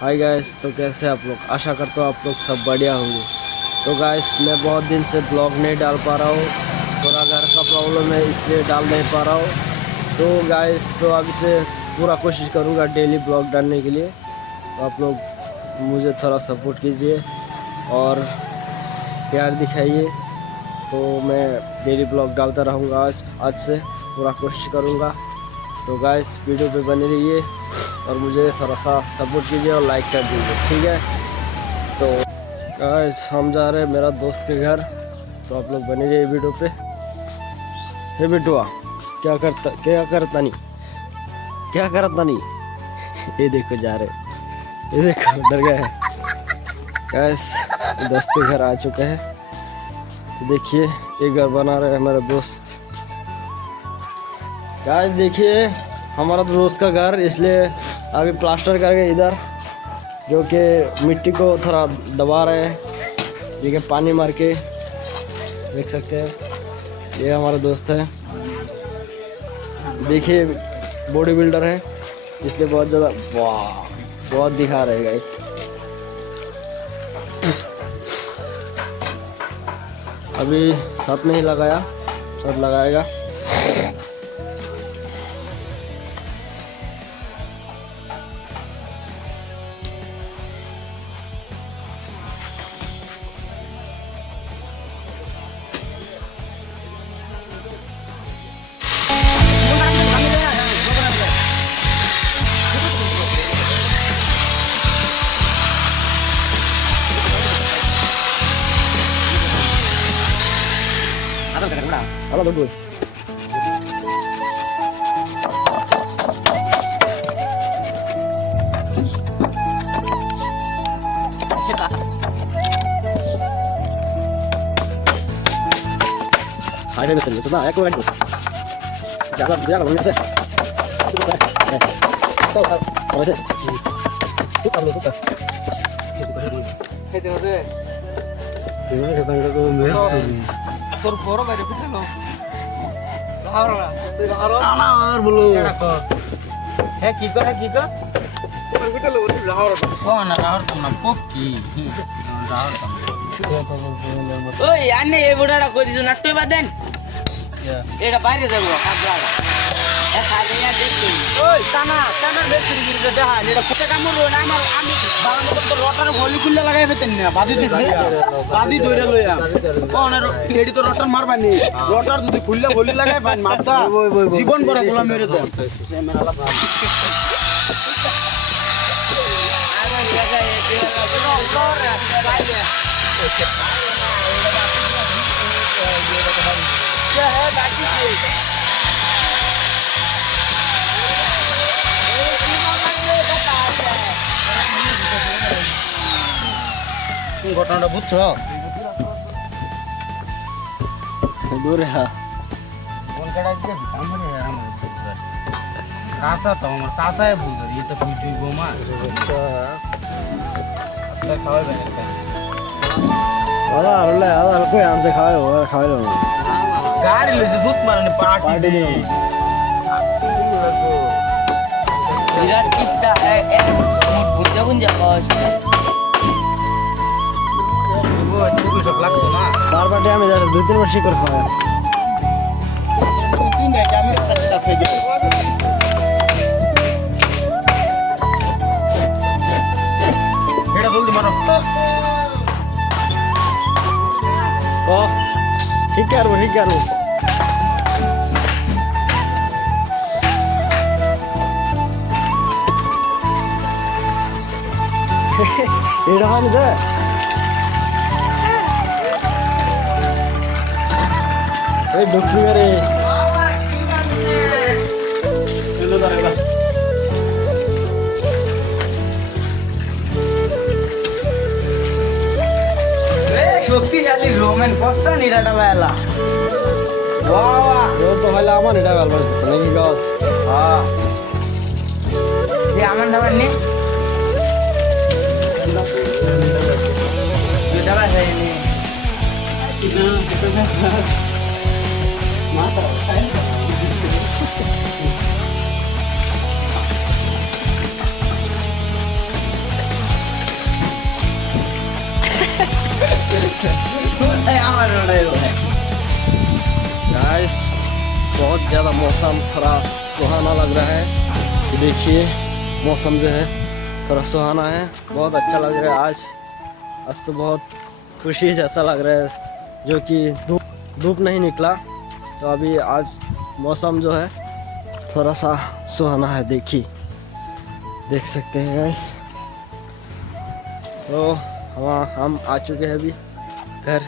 Hi guys, तो कैसे आप लोग? आशा करता हूँ आप लोग सब बढ़िया होंगे। तो गाइस मैं बहुत दिन से ब्लॉग नहीं डाल पा रहा हूँ, थोड़ा घर का प्रॉब्लम है इसलिए डाल नहीं पा रहा हूँ। तो गाइस तो अब इसे पूरा कोशिश करूँगा डेली ब्लॉग डालने के लिए। तो आप लोग मुझे थोड़ा सपोर्ट कीजिए और प्यार दिखाइए। तो मैं डेली ब्लॉग डालता रहूँगा आज से पूरा कोशिश करूँगा। तो गाइस वीडियो पे बने रहिए और मुझे थोड़ा सा सपोर्ट कीजिए और लाइक कर दीजिए, ठीक है। तो गाइस हम जा रहे हैं मेरा दोस्त के घर, तो आप लोग बने रहिए वीडियो पे। हे बिटुआ, क्या करता नहीं ये देखो जा रहे, ये देखो डर गए हैं। गाइस दोस्त के घर आ चुके हैं, तो देखिए ये घर बना रहे हैं हमारा दोस्त। गाइस देखिए हमारा दोस्त का घर, इसलिए अभी प्लास्टर करके इधर जो कि मिट्टी को थोड़ा दबा रहे हैं, ठीक है, पानी मार के। देख सकते हैं ये हमारा दोस्त है, देखिए बॉडी बिल्डर है, इसलिए बहुत ज़्यादा बहुत दिखा रहे हैं गाइस। अभी साथ नहीं लगाया, सब लगाएगा। Halo bagus. Hai bisa nih, coba aku kan. Jalan dia kalau bisa. Tahu apa sih? Suka lu suka. Itu deh. Gimana ketang ke mes tuh. তোর বড় বাইরে বুঝলো লাহোর বলো হ্যাঁ কি করে তোর বুঝলো লাহোর কোন লাহোর তো না পক্কি লাহোর তো ওই আনে এই বুড়াটা কই দিছ নাট্য বাদেন এটা বাইরে যাবো কাজড়া এ খালিয়া দেখলি ওই টানা দেখছি গিরে দেখা এটা কোটা কামড় না আমার আমি বারান্দা তো রটার ভলি খুললে লাগাই ফেতেন না বাদি দিতে বাদি ধরে লইয়া কোন এডি তো রটার মারবানি রটার যদি খুললে ভলি লাগাই পান মাথা জীবন পরে গোলা মেরে দেন মেরালা ভাই আরে লাগা এ क्या है बाकी ঘটনাটা বুঝছো দূরে কাঁচা তো আমার কাঁচায় বুঝলো ये तो বুঝুই গোমা খাওয়াবে আবার কই আমসে খাওয়াইলো না গাড়ি লইছে দুধ মারনে পার্টি বিরাট কিপটা মোট বুঝা বুঝা কষ্ট লাগতো না বারবার আমি 2-3 বার শিকর খাওয়া এটা জলদি মারো ও ঠিক আছে এটা হয় না এই ডক্টর রে চলো দাঁড়াবা শক্তিশালী রোমান পস্তা নিরাটা বেলা বাবা ও তো হলো আমার এটা বেলা বলতেছ নাকি গাছ হ্যাঁ এই আমার নাম নে এটা বেলা নে এটা মাথা गाइस बहुत ज़्यादा मौसम थोड़ा सुहाना लग रहा है। देखिए मौसम जो है थोड़ा सुहाना है, बहुत अच्छा लग रहा है आज तो बहुत खुशी जैसा लग रहा है, जो कि धूप नहीं निकला। तो अभी आज मौसम जो है थोड़ा सा सुहाना है, देखिए देख सकते हैं गाइस। तो हम आ चुके हैं अभी घर।